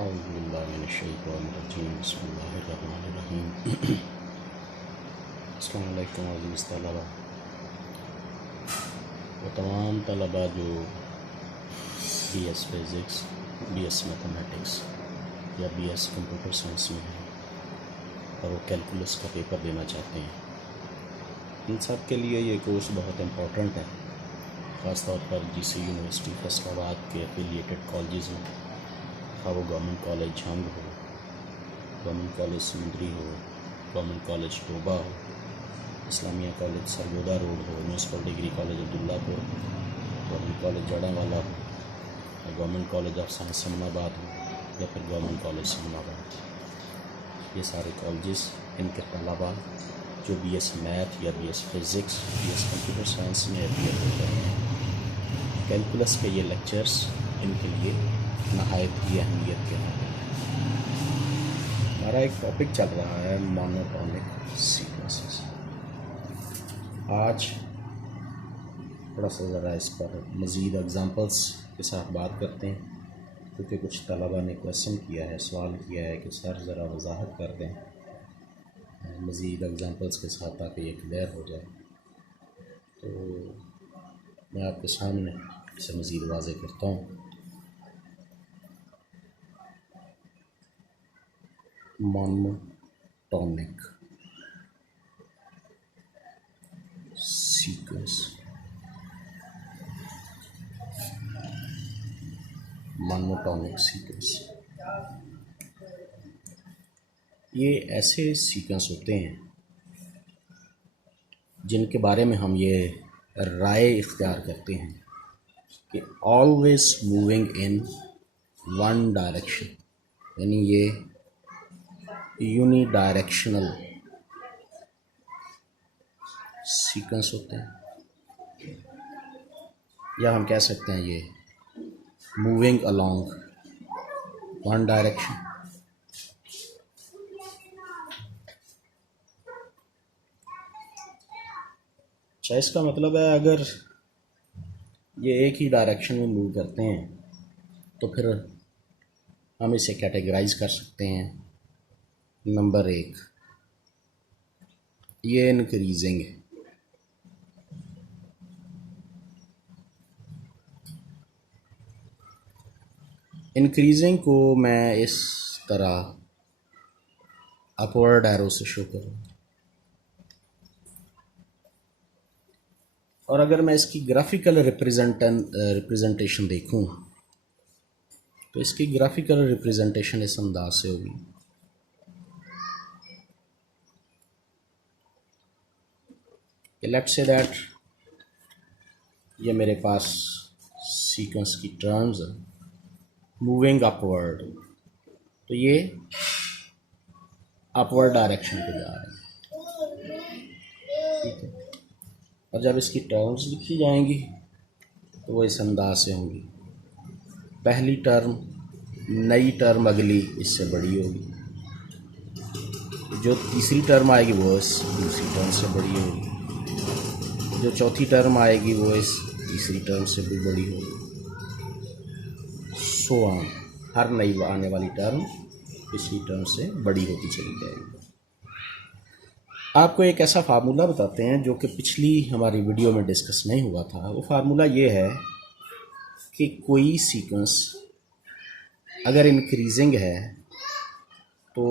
औज़ुबिल्लाहिमिनश्शैतानिर्रजीम बिस्मिल्लाहिर्रहमानिर्रहीम। अस्सलाम वालेकुम अज़ीज़ तलबा व तमाम तलबा जो BS फ़िज़िक्स, BS मैथमेटिक्स या BS कंप्यूटर साइंस में हैं और वो कैलकुलस का पेपर देना चाहते हैं, इन सब के लिए ये कोर्स बहुत इम्पोर्टेंट है। ख़ास तौर पर GC यूनिवर्सिटी फैसलाबाद के एफिलिएटेड कॉलेज में, खा वो गवर्नमेंट कॉलेज झंग हो, गवर्नमेंट कॉलेज समुंदरी हो, गवर्नमेंट कॉलेज टोबा हो, इस्लामिया कॉलेज सरगोदा रोड हो, municipal degree college Abdullahpur, government college Jaranwala हो, government college of science Samanabad हो या फिर गवर्नमेंट कॉलेज समनाबाद। ये सारे कॉलेजेस इनके तलबा जो BS मैथ या BS physics, BS computer science में एफिलिएट हो रहे हैं, कैलकुलस के ये लेक्चर्स इनके लिए नहायत ही अहमियत के हैं। हमारा एक टॉपिक चल रहा है मोनोटॉनिक सीक्वेंसेस। आज थोड़ा सा ज़रा इस पर मज़ीद एग्ज़ाम्पल्स के साथ बात करते हैं, क्योंकि कुछ तलबा ने क्वेश्चन किया है, सवाल किया है कि सर ज़रा वजाहत कर दें मज़ीद एग्ज़ाम्पल्स के साथ ताकि ये क्लियर हो जाए। तो मैं आपके सामने इसे मज़ीद वाज़ेह करता हूँ। मोनोटॉनिक सीक्वेंस, मोनोटॉनिक सीक्वेंस ये ऐसे सीक्वेंस होते हैं जिनके बारे में हम ये राय इख्तियार करते हैं कि always moving in one direction, यानी ये यूनी डायरेक्शनल सीक्वेंस होते हैं, या हम कह सकते हैं ये मूविंग अलोंग वन डायरेक्शन। अच्छा, इसका मतलब है अगर ये एक ही डायरेक्शन में मूव करते हैं तो फिर हम इसे कैटेगराइज कर सकते हैं। नंबर 1, ये इंक्रीजिंग है। इंक्रीजिंग को मैं इस तरह अपवर्ड एरो से शो करूँ, और अगर मैं इसकी ग्राफिकल रिप्रेजेंटेशन देखूं तो इसकी ग्राफिकल रिप्रेजेंटेशन इस अंदाज से होगी। लेट्स से दैट ये मेरे पास सीक्वेंस की टर्म्स मूविंग अपवर्ड, तो ये अपवर्ड डायरेक्शन पे जा रहे हैं, ठीक है। और जब इसकी टर्म्स लिखी जाएंगी तो वो इस अंदाज से होंगी। पहली टर्म नई टर्म अगली इससे बड़ी होगी, जो तीसरी टर्म आएगी वो इस दूसरी टर्म से बड़ी होगी, जो चौथी टर्म आएगी वो इस तीसरी टर्म से भी बड़ी होगी, सो ऑन। हर नई आने वाली टर्म पिछली टर्म से बड़ी होती चली जाएगी। आपको एक ऐसा फार्मूला बताते हैं जो कि पिछली हमारी वीडियो में डिस्कस नहीं हुआ था। वो फार्मूला ये है कि कोई सीक्वेंस अगर इंक्रीजिंग है तो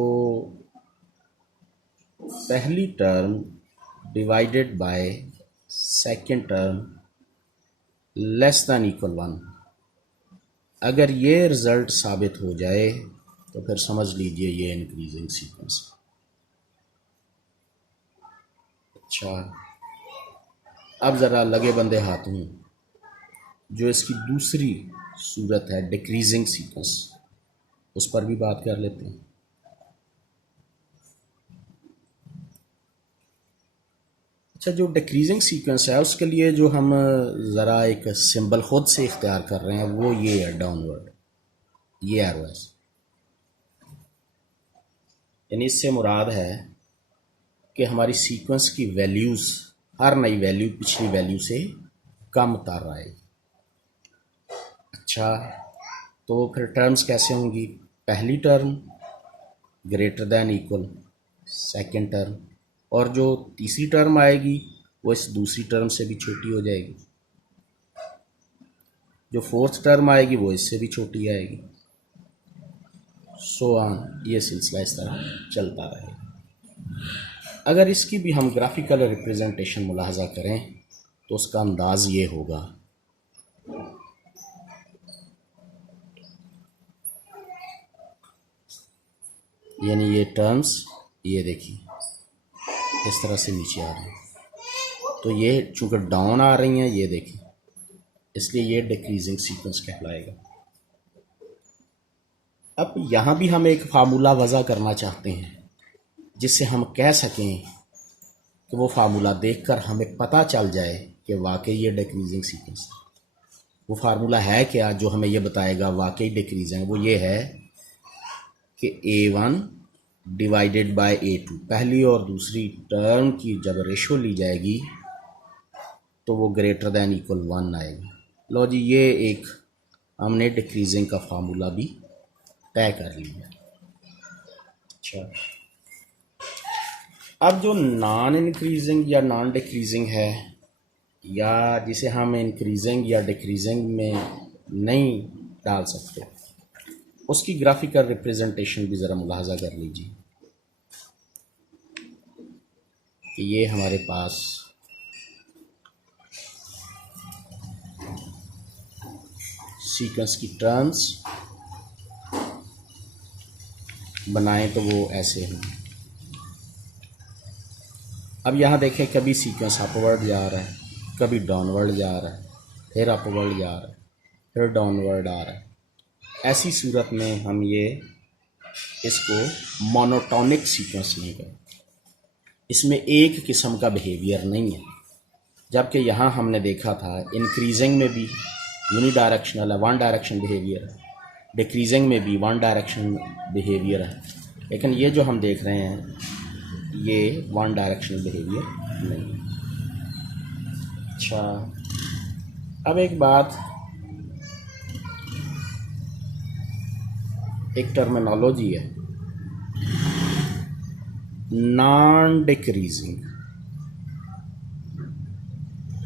पहली term divided by second term less than equal 1। अगर ये रिज़ल्ट साबित हो जाए तो फिर समझ लीजिए ये इंक्रीजिंग सीक्वेंस है। अच्छा, अब ज़रा लगे बंदे हाथ में जो इसकी दूसरी सूरत है डिक्रीजिंग सीक्वेंस, उस पर भी बात कर लेते हैं। अच्छा, जो डिक्रीजिंग सीक्वेंस है उसके लिए जो हम ज़रा एक सिंबल खुद से इख्तियार कर रहे हैं वो ये है डाउनवर्ड, ये एरो है। यानी इससे मुराद है कि हमारी सीक्वेंस की वैल्यूज़, हर नई वैल्यू पिछली वैल्यू से कम उतार रहा है। अच्छा, तो फिर टर्म्स कैसे होंगी? पहली term greater than equal second term, और जो तीसरी टर्म आएगी वो इस दूसरी टर्म से भी छोटी हो जाएगी, जो फोर्थ टर्म आएगी वो इससे भी छोटी आएगी, सो ऑन, ये सिलसिला इस तरह चलता रहेगा। अगर इसकी भी हम ग्राफिकल रिप्रेजेंटेशन मुलाहजा करें तो उसका अंदाज ये होगा, यानी ये टर्म्स ये देखिए इस तरह से नीचे आ रही हैं, तो ये चूँकि डाउन आ रही हैं ये देखिए, इसलिए ये डिक्रीजिंग सीक्वेंस कहलाएगा। अब यहाँ भी हम एक फार्मूला वज़ा करना चाहते हैं जिससे हम कह सकें कि वो फार्मूला देखकर हमें पता चल जाए कि वाकई ये डिक्रीजिंग सीक्वेंस है। वो फार्मूला है क्या जो हमें ये बताएगा वाकई डिक्रीजिंग? वो ये है कि A1 डिवाइडेड बाय A2, पहली और दूसरी टर्म की जब रेशो ली जाएगी तो वो ग्रेटर दैन इक्वल 1 आएगा। लो जी, ये एक हमने डिक्रीजिंग का फार्मूला भी तय कर लिया। अच्छा, अब जो नॉन इंक्रीजिंग या नॉन डिक्रीजिंग है, या जिसे हम इंक्रीजिंग या डिक्रीजिंग में नहीं डाल सकते, उसकी ग्राफिकल रिप्रेजेंटेशन भी ज़रा मुलाहजा कर लीजिए कि ये हमारे पास सीक्वेंस की टर्म्स बनाएं तो वो ऐसे हैं। अब यहाँ देखें, कभी सीक्वेंस अपवर्ड जा रहा है, कभी डाउनवर्ड जा रहा है, फिर अपवर्ड जा रहा है, फिर डाउनवर्ड आ रहा है। ऐसी सूरत में हम ये इसको मोनोटोनिक सीक्वेंस नहीं कहें, इसमें एक किस्म का बिहेवियर नहीं है। जबकि यहाँ हमने देखा था इंक्रीजिंग में भी यूनिडायरेक्शनल है, वन डायरेक्शन बिहेवियर है, डिक्रीजिंग में भी वन डायरेक्शन बिहेवियर है, लेकिन ये जो हम देख रहे हैं ये वन डायरेक्शनल बिहेवियर नहीं है। अच्छा, अब एक बात, एक टर्मिनोलॉजी है नॉन डिक्रीजिंग,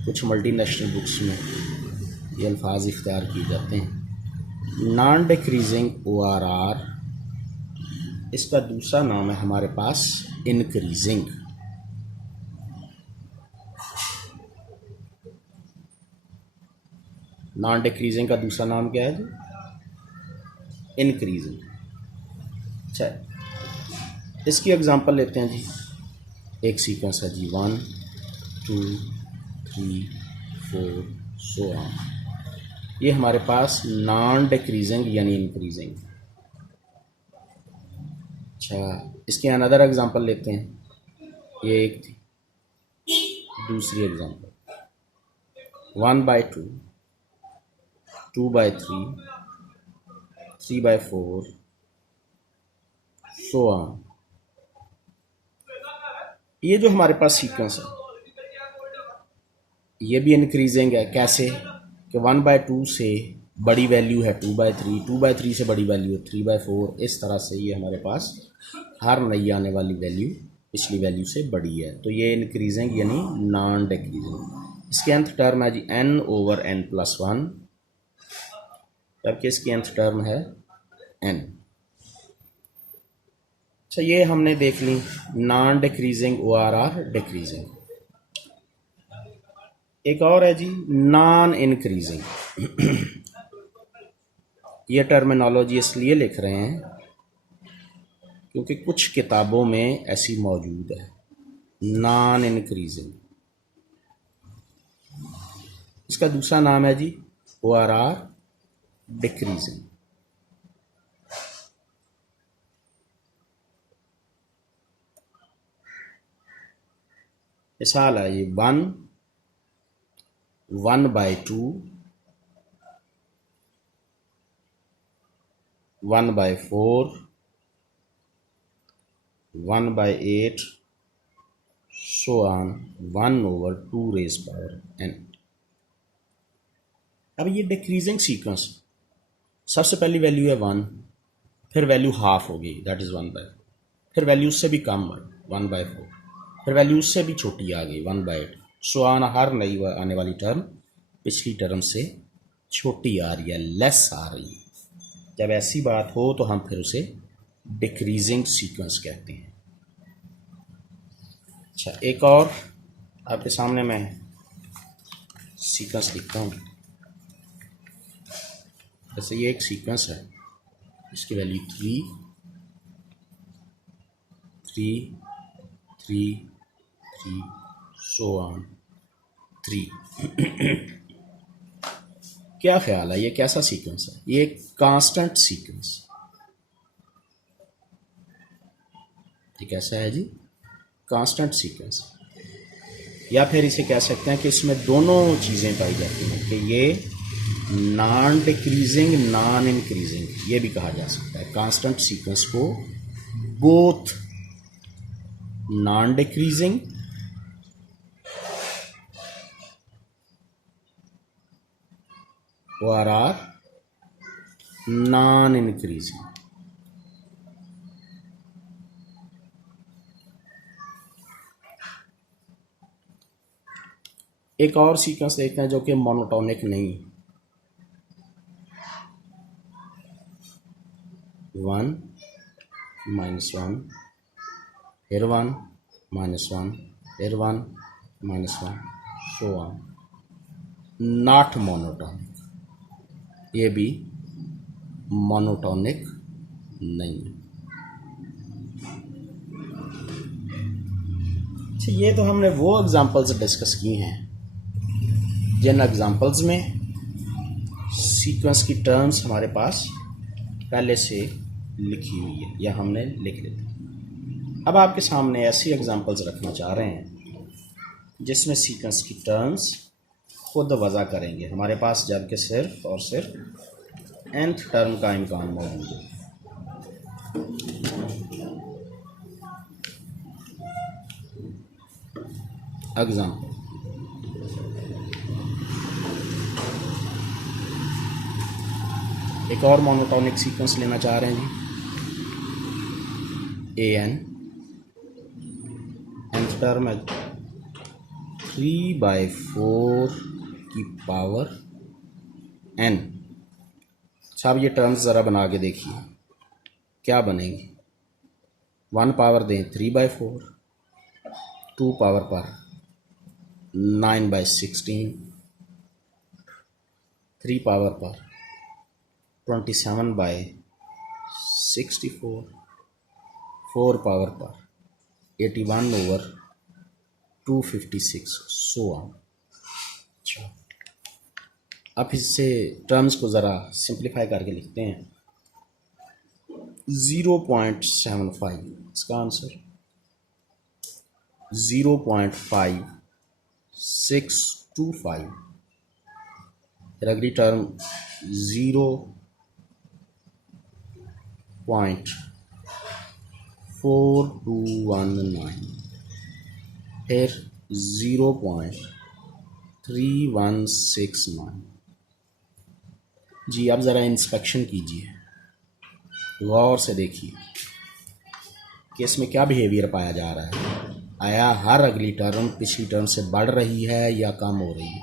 कुछ मल्टीनेशनल बुक्स में ये अल्फाज इख्तियार किए जाते हैं। नॉन डिक्रीजिंग ORR, इसका दूसरा नाम है हमारे पास इंक्रीजिंग। नॉन डिक्रीजिंग का दूसरा नाम क्या है जी? इंक्रीजिंग। अच्छा, इसकी एग्जांपल लेते हैं जी। एक सीक्वेंस है जी 1 2 3 4 सो ऑन, ये हमारे पास नॉन डिक्रीजिंग यानी इंक्रीजिंग। अच्छा, इसके अनदर एग्जांपल लेते हैं, ये एक थी, दूसरी एग्जांपल 1/2 2/3 3/4 सो ऑन। ये जो हमारे पास सीक्वेंस है ये भी इंक्रीजिंग है। कैसे कि 1/2 से बड़ी वैल्यू है 2/3, 2/3 से बड़ी वैल्यू है 3/4, इस तरह से ये हमारे पास हर नई आने वाली वैल्यू पिछली वैल्यू से बड़ी है, तो ये इंक्रीजिंग यानी नॉन डिक्रीजिंग। इसके nth टर्म है जी n/n+1, जबकि इसकी nth टर्म है n। अच्छा, ये हमने देख ली नॉन डिक्रीजिंग ORR डिक्रीजिंग। एक और है जी नॉन इंक्रीजिंग। ये टर्मिनोलॉजी इसलिए लिख रहे हैं क्योंकि कुछ किताबों में ऐसी मौजूद है नॉन इंक्रीजिंग। इसका दूसरा नाम है जी ORR डिक्रीजिंग। मिसाल है ये 1/2 1/4 1/8 सो ऑन 1/2n। अब ये डिक्रीजिंग सीक्वेंस, सबसे पहली वैल्यू है 1, फिर वैल्यू हाफ होगी, दैट इज़ 1/4, फिर वैल्यू उससे भी कम 1/4, फिर वैल्यू उससे भी छोटी आ गई 1/8, सो आना हर नई आने वाली टर्म पिछली टर्म से छोटी आ रही है, लेस आ रही है। जब ऐसी बात हो तो हम फिर उसे डिक्रीजिंग सीक्वेंस कहते हैं। अच्छा, एक और आपके सामने मैं सीक्वेंस लिखता हूँ। जैसे ये एक सीक्वेंस है, इसकी वैल्यू 3 3 3 3 सो ऑन 3। क्या ख्याल है, ये कैसा सीक्वेंस है? ये एक कांस्टेंट सीक्वेंस। ये कैसा है जी? Constant sequence. या फिर इसे कह सकते हैं कि इसमें दोनों चीज़ें पाई जाती हैं कि ये नॉन डिक्रीजिंग नॉन इंक्रीजिंग, ये भी कहा जा सकता है। कांस्टेंट सीक्वेंस को बोथ नॉन डिक्रीजिंग और आर नॉन इंक्रीजिंग। एक और सीक्वेंस देखते हैं जो कि मोनोटोनिक नहीं। 1 -1 फिर 1 -1 फिर 1 -1 सो ऑन, नॉट मोनोटोनिक। ये भी मोनोटोनिक नहीं है। अच्छा, ये तो हमने वो एग्जांपल्स डिस्कस की हैं जिन एग्जांपल्स में सीक्वेंस की टर्म्स हमारे पास पहले से लिखी हुई है या हमने लिख ली थी। अब आपके सामने ऐसी एग्जांपल्स रखना चाह रहे हैं जिसमें सीक्वेंस की टर्म्स खुद वज़ा करेंगे हमारे पास, जबकि सिर्फ और सिर्फ nth टर्म का इम्कान मौजूद है। एग्जाम्पल, एक और मोनोटोनिक सीक्वेंस लेना चाह रहे हैं जी। an nth टर्म है 3/4 की पावर n। अच्छा, अब ये टर्म्स ज़रा बना के देखिए क्या बनेंगी। 1 पावर दें 3/4, 2 पावर पर 9/16, 3 पावर पर 27/64, 4 पावर पर 81/256 सो ऑन। अच्छा, अब इससे टर्म्स को ज़रा सिंप्लीफाई करके लिखते हैं। 0.75, इसका आंसर 0.5625। फिर अगली टर्म 0.4219, फिर 0.3169। जी, अब ज़रा इंस्पेक्शन कीजिए, गौर से देखिए कि इसमें क्या बिहेवियर पाया जा रहा है। आया हर अगली टर्म पिछली टर्म से बढ़ रही है या कम हो रही है?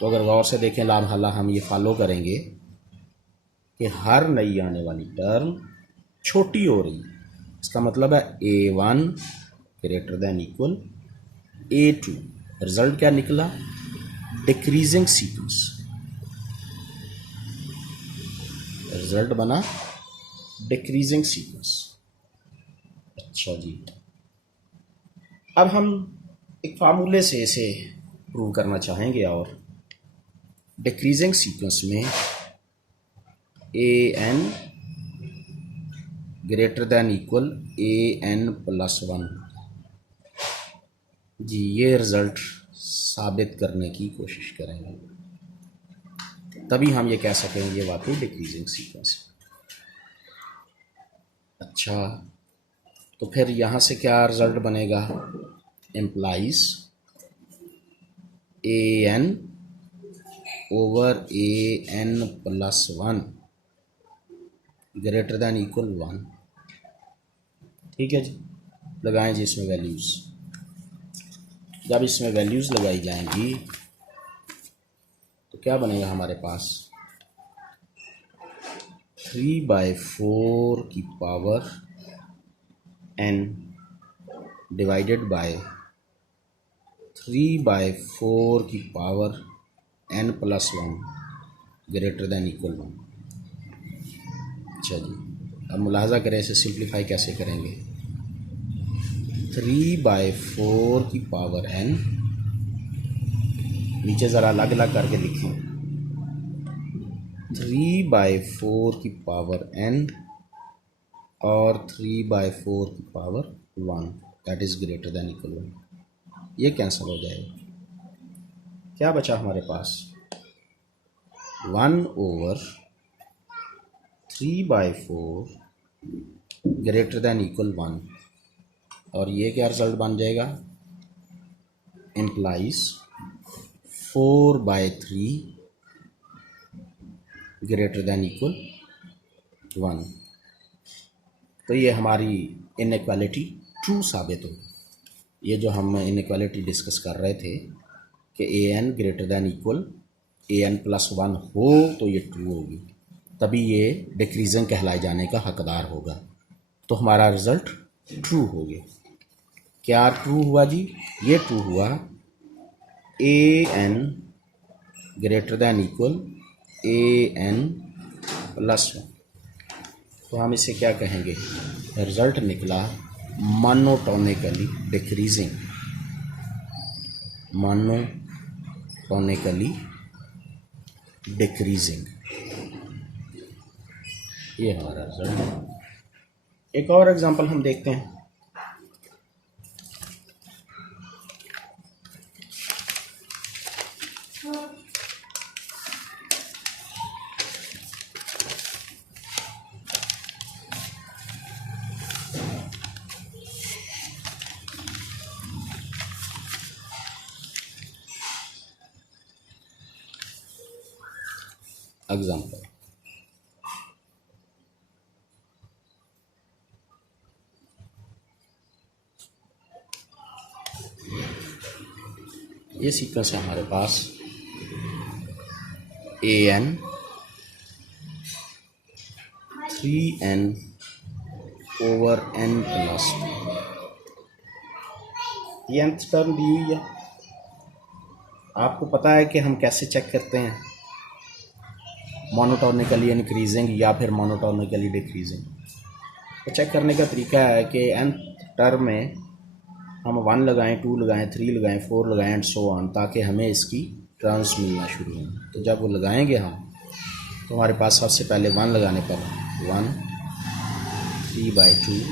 तो अगर गौर से देखें लामहल्ला हम ये फॉलो करेंगे कि हर नई आने वाली टर्म छोटी हो रही है। इसका मतलब है a1 greater than equal a2। Result क्या निकला? Decreasing sequence. रिजल्ट बना डिक्रीजिंग सीक्वेंस। अच्छा जी, अब हम एक फार्मूले से इसे प्रूव करना चाहेंगे। और डिक्रीजिंग सीक्वेंस में an greater than equal an+1। जी, ये रिज़ल्ट साबित करने की कोशिश करेंगे, तभी हम ये कह सकेंगे ये वाकई डिक्रीजिंग सीक्वेंस है। अच्छा, तो फिर यहाँ से क्या रिज़ल्ट बनेगा? Implies an/an+1 greater than equal 1। ठीक है जी, लगाएं जी इसमें वैल्यूज़। जब इसमें वैल्यूज़ लगाई जाएंगी तो क्या बनेगा हमारे पास, 3/4 की पावर n डिवाइडेड बाय 3/4 की power n plus 1 greater than equal 1। अच्छा जी, अब मुलाहजा करें इसे सिंप्लीफाई कैसे करेंगे। 3/4 की पावर n, नीचे ज़रा अलग अलग करके लिखें, 3/4 की पावर n और 3/4 की power 1 that is greater than equal 1। ये कैंसिल हो जाएगा, क्या बचा हमारे पास, 1/3/4 ग्रेटर दैन इक्वल 1। और ये क्या रिजल्ट बन जाएगा, इम्प्लाइज 4/3 ग्रेटर दैन इक्वल 1। तो ये हमारी इनइक्वालिटी ट्रू साबित हो। ये जो हम इनइक्वालिटी डिस्कस कर रहे थे कि an greater than equal an plus 1 हो तो ये ट्रू होगी, तभी ये डिक्रीजिंग कहलाए जाने का हकदार होगा। तो हमारा रिज़ल्ट ट्रू हो गया। क्या ट्रू हुआ जी, ये ट्रू हुआ an greater than equal an plus 1। तो हम इसे क्या कहेंगे, रिज़ल्ट निकला मोनोटोनिकली डिक्रीजिंग, मोनोटोनिकली डिक्रीजिंग। ये हमारा रिजल्ट है। एक और एग्जांपल हम देखते हैं। एग्जांपल, ये सीक्वेंस है हमारे पास, an 3n over n plus 2। ये nth टर्म दी हुई है। आपको पता है कि हम कैसे चेक करते हैं, मोनोटोनिकली इंक्रीजिंग या फिर मोनोटोनिकली डिक्रीजिंग। तो चेक करने का तरीका है कि nth टर्म में हम 1 लगाएं, 2 लगाएं, 3 लगाएं, 4 लगाएं एंड सो ऑन, ताकि हमें इसकी टर्म्स मिलना शुरू हों। तो जब वो लगाएंगे हम, तो हमारे पास सबसे पहले 1 लगाने पर 1, 3/2,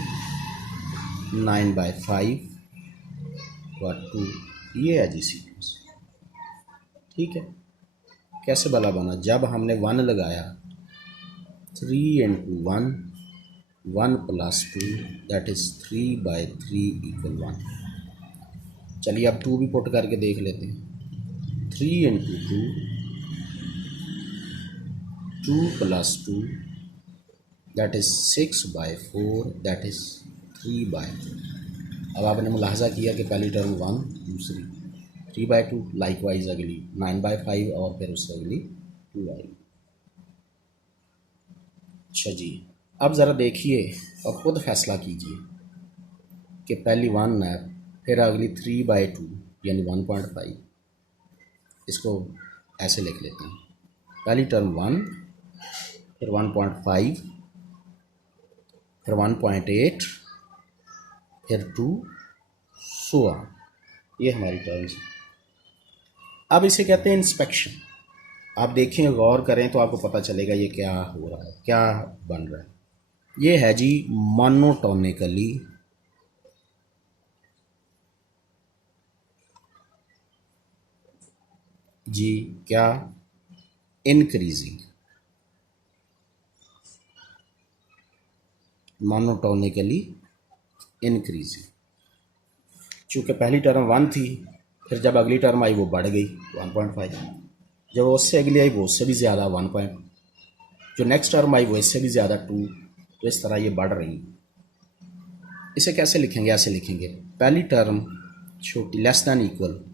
9/5 और 2, ये है जी सीक्वेंस। ठीक है, कैसे भला बना, जब हमने 1 लगाया, 3 × 1, 1 + 2 दैट इज़ 3/3 = 1। चलिए अब 2 भी पुट करके देख लेते हैं। 3 × 2, 2 + 2 दैट इज़ 6/4 दैट इज़ 3/4। अब आपने मुलाहजा किया कि पहली टर्म 1, दूसरी 3/2, लाइकवाइज अगली 9/5 और फिर उससे अगली 2 आएगी। अच्छा जी, अब ज़रा देखिए और ख़ुद फैसला कीजिए कि पहली 1 है, फिर अगली 3/2 यानी 1.5। इसको ऐसे लिख लेते हैं, पहली टर्म 1, फिर 1.5, फिर 1.8, फिर 2, सो ऑन। ये हमारी टर्म्स है। अब इसे कहते हैं इंस्पेक्शन। आप देखें, गौर करें तो आपको पता चलेगा ये क्या हो रहा है, क्या बन रहा है। ये है जी मोनोटोनिकली जी क्या, इंक्रीजिंग, मोनोटोनिकली इंक्रीजिंग। चूँकि पहली टर्म 1 थी, फिर जब अगली टर्म आई वो बढ़ गई 1.5, जब उससे अगली आई वो उससे भी ज़्यादा 1. जो नेक्स्ट टर्म आई वो इससे भी ज़्यादा 2, तो इस तरह ये बढ़ रही। इसे कैसे लिखेंगे? ऐसे लिखेंगे, पहली टर्म छोटी less than equal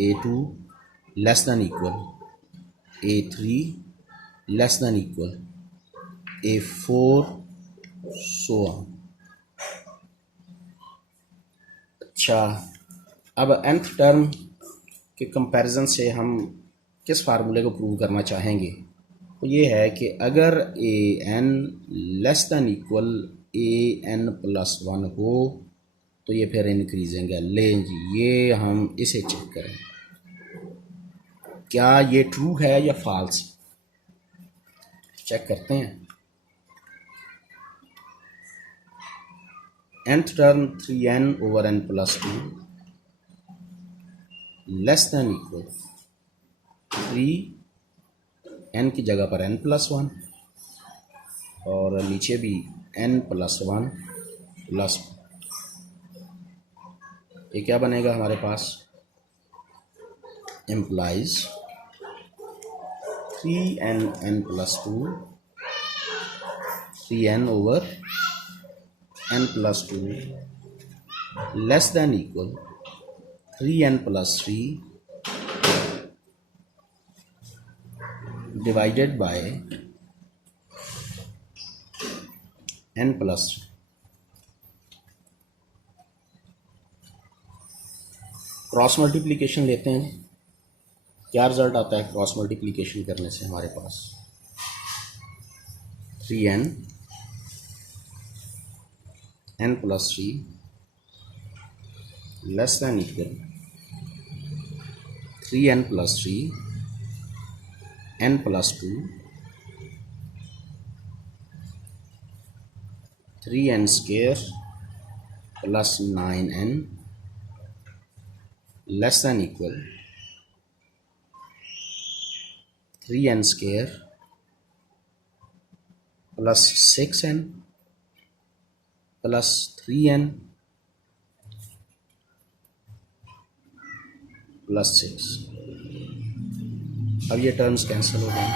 A2 less than equal A3 less than equal A4 so on. अच्छा, अब nth टर्म के कंपैरिजन से हम किस फार्मूले को प्रूव करना चाहेंगे? तो ये है कि अगर an less than equal an+1 हो तो ये फिर इंक्रीजिंग है। लें जी, ये हम इसे चेक करें, क्या ये ट्रू है या फॉल्स? चेक करते हैं। nth term 3n/n+2 less than equal 3n की जगह पर n+1 और नीचे भी n+1 प्लस, ये क्या बनेगा हमारे पास? Implies 3n+2 3n/n+2 less than equal 3n+3 divided by n+3। Cross multiplication लेते हैं, क्या रिजल्ट आता है क्रॉस मल्टीप्लिकेशन करने से? हमारे पास 3n+3 less than equal 3n+3 n+2 3n² plus 9n less than equal 3n² plus 6n plus 3n plus 6। अब ये टर्म्स कैंसिल हो गए,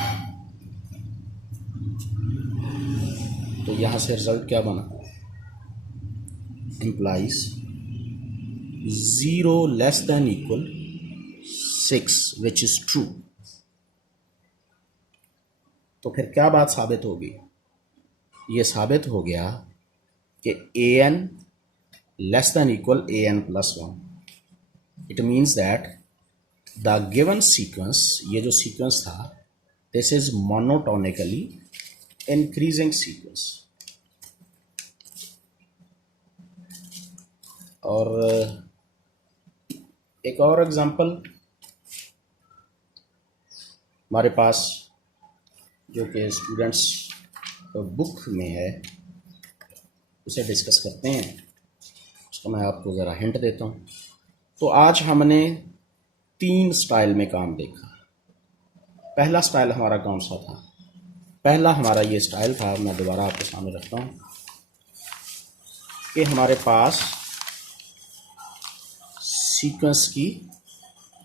तो यहाँ से रिजल्ट क्या बना? Implies 0 less than equal 6 which is true. तो फिर क्या बात साबित होगी? ये साबित हो गया कि an less than equal an+1। It means that the given sequence, ये जो सीक्वेंस था, this is monotonically increasing sequence. और एक और एग्जांपल हमारे पास जो कि स्टूडेंट्स बुक में है, उसे डिस्कस करते हैं। उसको मैं आपको ज़रा हिंट देता हूँ। तो आज हमने 3 स्टाइल में काम देखा। पहला स्टाइल हमारा कौन सा था? पहला हमारा ये स्टाइल था, मैं दोबारा आपके सामने रखता हूँ, कि हमारे पास सीक्वेंस की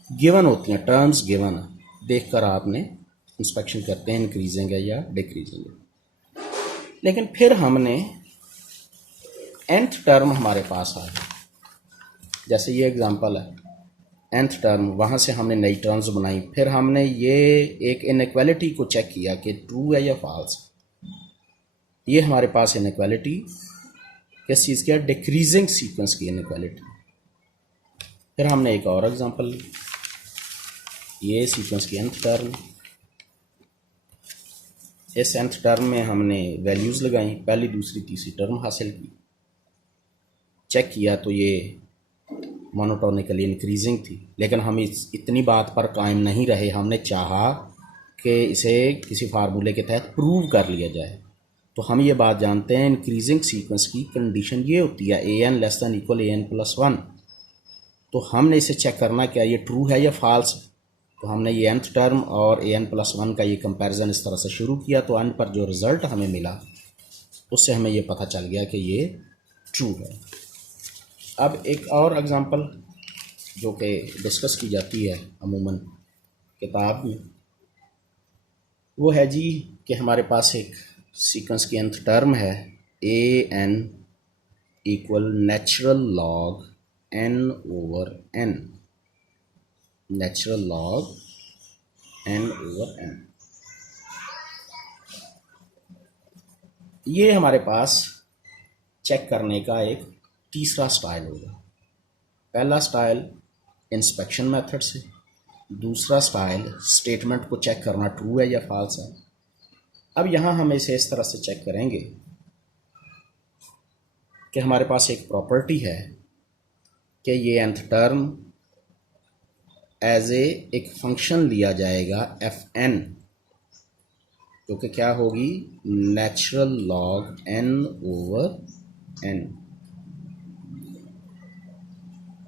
गिवन होती हैं, टर्म्स गिवन, देखकर आपने इंस्पेक्शन करते हैं इंक्रीजिंग है या डिक्रीजिंग है। लेकिन फिर हमने nth टर्म हमारे पास आ गया, जैसे ये एग्जांपल है, nth टर्म, वहाँ से हमने नई टर्म्स बनाई। फिर हमने ये एक इनइक्वालिटी को चेक किया कि ट्रू है या फॉल्स। ये हमारे पास इनइक्वालिटी किस चीज़ की है? डिक्रीजिंग सीक्वेंस की इनइक्वालिटी। फिर हमने एक और एग्जांपल, ये सीक्वेंस की nth टर्म, इस nth टर्म में हमने वैल्यूज़ लगाई, पहली दूसरी तीसरी टर्म हासिल की, चेक किया तो ये मोनोटोनिकली इंक्रीजिंग थी। लेकिन हम इतनी बात पर कायम नहीं रहे, हमने चाहा कि इसे किसी फार्मूले के तहत प्रूव कर लिया जाए। तो हम ये बात जानते हैं, इंक्रीजिंग सीक्वेंस की कंडीशन ये होती है an less than equal an+1। तो हमने इसे चेक करना क्या ये ट्रू है या फॉल्स। तो हमने ये nth टर्म और an+1 का ये कंपैरिजन इस तरह से शुरू किया, तो अंत पर जो रिज़ल्ट हमें मिला उससे हमें ये पता चल गया कि ये ट्रू है। अब एक और एग्जांपल जो कि डिस्कस की जाती है अमूमन किताब में, वो है जी कि हमारे पास एक सीक्वेंस की nth टर्म है a n equal natural log n over n, natural log n over n। ये हमारे पास चेक करने का एक तीसरा स्टाइल होगा। पहला स्टाइल इंस्पेक्शन मेथड से, दूसरा स्टाइल स्टेटमेंट को चेक करना ट्रू है या फॉल्स है। अब यहाँ हम इसे इस तरह से चेक करेंगे कि हमारे पास एक प्रॉपर्टी है कि ये nth टर्म एज एक फंक्शन लिया जाएगा एफ एन, जो कि क्या होगी natural log n over n।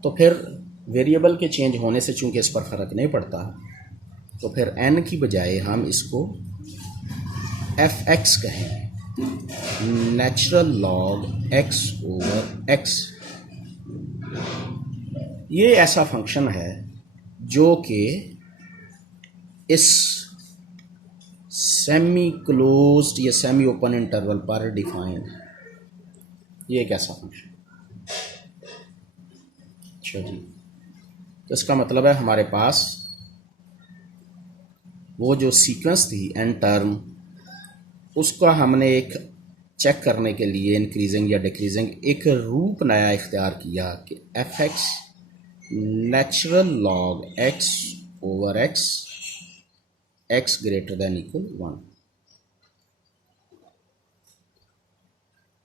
तो फिर वेरिएबल के चेंज होने से चूंकि इस पर फ़र्क नहीं पड़ता, तो फिर n की बजाय हम इसको एफ एक्स कहेंगे, natural log x over x। ये ऐसा फंक्शन है जो कि इस सेमी क्लोज्ड या सेमी ओपन इंटरवल पर डिफाइन है। ये एक ऐसा फंक्शन। अच्छा जी, तो इसका मतलब है हमारे पास वो जो सीक्वेंस थी n टर्म, उसका हमने एक चेक करने के लिए इंक्रीजिंग या डिक्रीजिंग एक रूप नया इख्तियार किया कि F x natural log x over x, x greater than equal 1।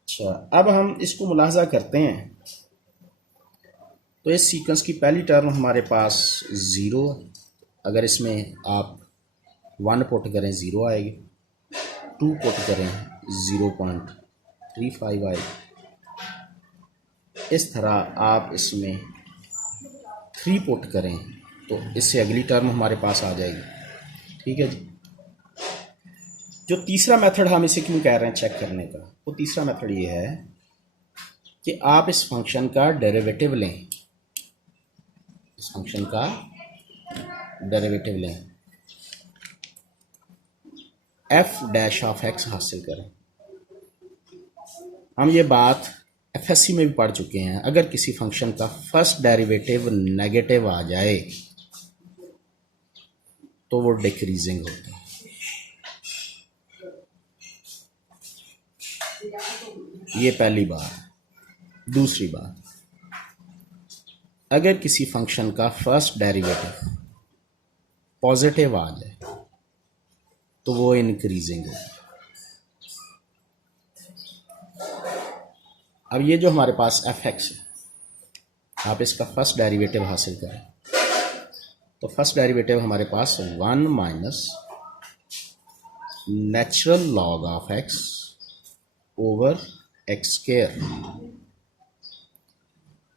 अच्छा, अब हम इसको मुलाहजा करते हैं तो इस सीक्वेंस की पहली टर्म हमारे पास 0, अगर इसमें आप 1 पुट करें 0 आएगी, 2 पुट करें 0.35 आएगी, इस तरह आप इसमें 3 पुट करें तो इससे अगली टर्म हमारे पास आ जाएगी। ठीक है जी। जो तीसरा मेथड हम इसे क्यों कह रहे हैं चेक करने का, वो तीसरा मेथड ये है कि आप इस फंक्शन का डेरिवेटिव लें, इस फंक्शन का डेरिवेटिव लें, एफ डैश ऑफ एक्स हासिल करें। हम ये बात एफएससी में भी पढ़ चुके हैं, अगर किसी फंक्शन का फर्स्ट डेरिवेटिव नेगेटिव आ जाए तो वो डिक्रीजिंग होता है। ये पहली बात। दूसरी बात, अगर किसी फंक्शन का फर्स्ट डेरिवेटिव पॉजिटिव आ जाए तो वो इंक्रीजिंग होता है। अब ये जो हमारे पास एफ एक्स है, आप इसका फर्स्ट डेरिवेटिव हासिल करें तो फर्स्ट डेरिवेटिव हमारे पास 1 minus natural log of x over x square.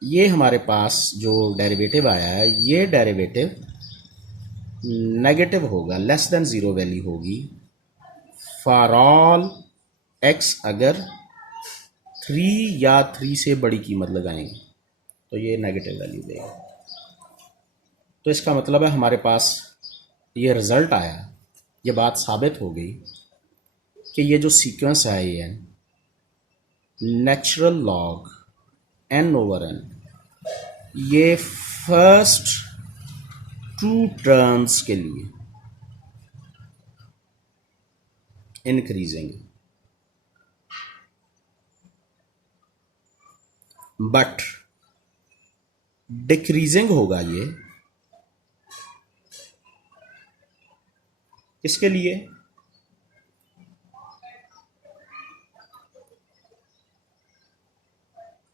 ये हमारे पास जो डेरिवेटिव आया है, ये डेरिवेटिव नेगेटिव होगा, लेस देन 0 वैल्यू होगी फॉर ऑल एक्स। अगर 3 या 3 से बड़ी कीमत लगाएंगे तो ये नेगेटिव वैल्यू देगा। तो इसका मतलब है हमारे पास ये रिज़ल्ट आया, ये बात साबित हो गई कि ये जो सीक्वेंस है ये natural log n over n, ये फर्स्ट 2 टर्म्स के लिए इंक्रीजिंग, बट डिक्रीजिंग होगा ये किसके लिए,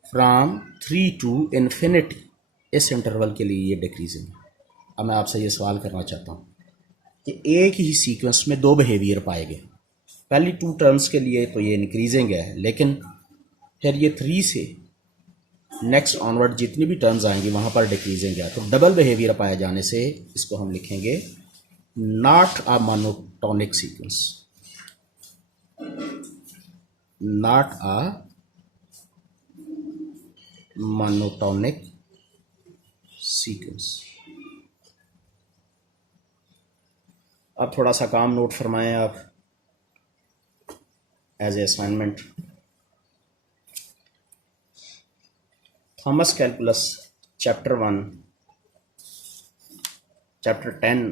फ्रॉम 3 टू इन्फिनिटी, इस इंटरवल के लिए ये डिक्रीजिंग है। अब मैं आपसे ये सवाल करना चाहता हूँ कि एक ही सीक्वेंस में 2 बिहेवियर पाए गए। पहली 2 टर्म्स के लिए तो ये इंक्रीजिंग है, लेकिन फिर ये 3 से नेक्स्ट ऑनवर्ड जितनी भी टर्म्स आएंगी वहाँ पर डिक्रीजिंग है। तो डबल बिहेवियर पाए जाने से इसको हम लिखेंगे not a monotonic sequence, not a monotonic sequence. अब थोड़ा सा काम नोट फरमाएं आप as a assignment. Thomas calculus chapter 1 chapter 10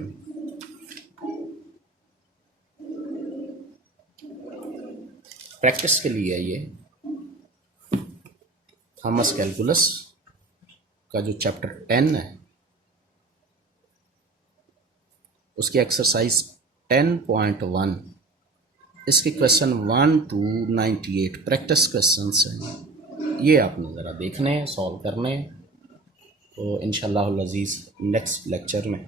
practice के लिए ये थॉमस कैलकुलस का जो चैप्टर 10 है उसकी एक्सरसाइज 10.1 इसके क्वेश्चन 1 to 98 प्रैक्टिस क्वेश्चंस हैं। ये आपने ज़रा देखने सॉल्व करने। तो इंशाल्लाह अज़ीज़ नेक्स्ट लेक्चर में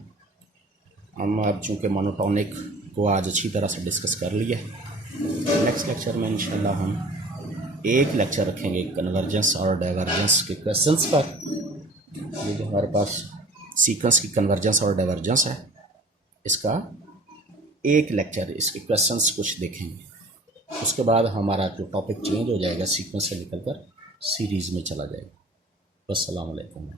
हम अब चूँकि मोनोटॉनिक को आज अच्छी तरह से डिस्कस कर लिया है, नेक्स्ट लेक्चर में इंशाल्लाह हम एक लेक्चर रखेंगे कन्वर्जेंस और डाइवर्जेंस के क्वेश्चंस पर। ये जो हमारे पास सीक्वेंस की कन्वर्जेंस और डाइवर्जेंस है इसका एक लेक्चर, इसके क्वेश्चंस कुछ देखेंगे। उसके बाद हमारा जो टॉपिक चेंज हो जाएगा, सीक्वेंस से निकलकर सीरीज़ में चला जाएगा। अस्सलाम वालेकुम।